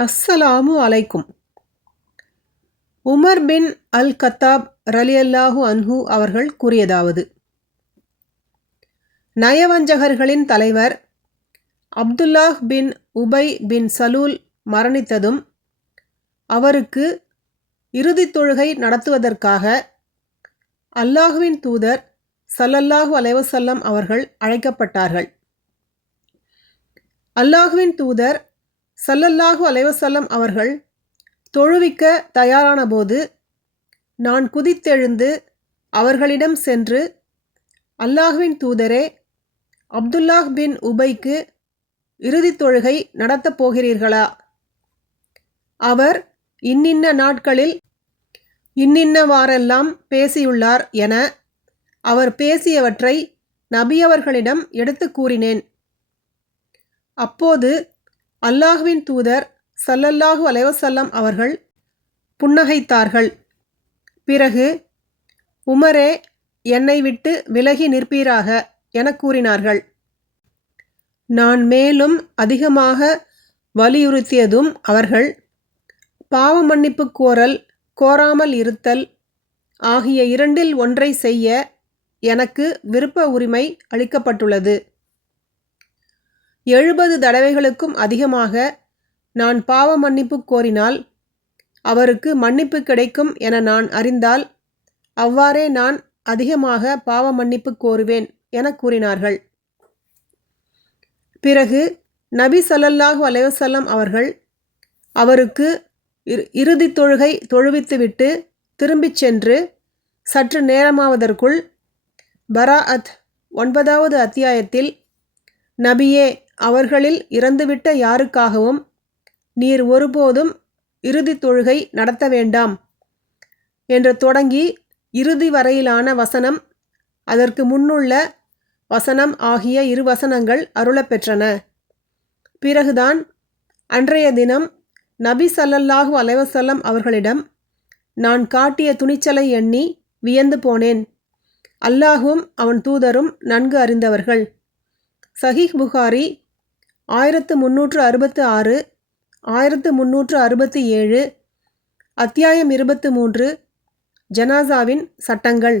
அஸ்ஸலாமு அலைக்கும். உமர் பின் அல் கத்தாப் ரலியல்லாஹு அன்ஹு அவர்கள் கூறியதாவது: நயவஞ்சகர்களின் தலைவர் அப்துல்லாஹ் பின் உபை பின் சலூல் மரணித்ததும் அவருக்கு இறுதித் தொழுகை நடத்துவதற்காக அல்லாஹுவின் தூதர் ஸல்லல்லாஹு அலைஹி வஸல்லம் அவர்கள் அழைக்கப்பட்டார்கள். அல்லாஹுவின் தூதர் ஸல்லல்லாஹு அலைஹி வஸல்லம் அவர்கள் தொழுவிக்க தயாரானபோது நான் குதித்தெழுந்து அவர்களிடம் சென்று, அல்லாஹுவின் தூதரே, அப்துல்லாஹ் பின் உபைக்கு இறுதித் தொழுகை நடத்தப் போகிறீர்களா? அவர் இன்னின்ன நாட்களில் இன்னின்னவாறெல்லாம் பேசியுள்ளார் என அவர் பேசியவற்றை நபி அவர்களிடம் எடுத்துக் கூறினேன். அப்போது அல்லாஹுவின் தூதர் ஸல்லல்லாஹு அலைஹி வஸல்லம் அவர்கள் புன்னகைத்தார்கள். பிறகு, உமரே, என்னை விட்டு விலகி நிற்பீராக எனக் கூறினார்கள். நான் மேலும் அதிகமாக வலியுறுத்தியதும் அவர்கள், பாவ மன்னிப்பு கோராமல் இருத்தல் ஆகிய இரண்டில் ஒன்றை செய்ய எனக்கு விருப்ப உரிமை அளிக்கப்பட்டுள்ளது. 70 தடவைகளுக்கும் அதிகமாக நான் பாவ மன்னிப்பு கோரினால் அவருக்கு மன்னிப்பு கிடைக்கும் என நான் அறிந்தால் அவ்வாறே நான் அதிகமாக பாவ மன்னிப்பு கோருவேன் என கூறினார்கள். பிறகு நபி ஸல்லல்லாஹு அலைஹி வஸல்லம் அவர்கள் அவருக்கு இறுதித் தொழுகை தொழுவித்துவிட்டு திரும்பிச் சென்று சற்று நேரமாவதற்குள் பராஅத் 9வது அத்தியாயத்தில், நபியே, அவர்களில் இறந்துவிட்ட யாருக்காகவும் நீர் ஒருபோதும் இறுதித் தொழுகை நடத்த வேண்டாம் என்று தொடங்கி இறுதி வரையிலான வசனம், அதற்கு முன்னுள்ள வசனம் ஆகிய 2 வசனங்கள் அருளப்பெற்றன. பிறகுதான் அன்றைய தினம் நபி ஸல்லல்லாஹு அலைஹி வஸல்லம் அவர்களிடம் நான் காட்டிய துணிச்சலை எண்ணி வியந்து போனேன். அல்லாஹும் அவன் தூதரும் நன்கு அறிந்தவர்கள். சஹீஹ் புகாரி 1366, 1367, அத்தியாயம் 23, ஜனாசாவின் சட்டங்கள்.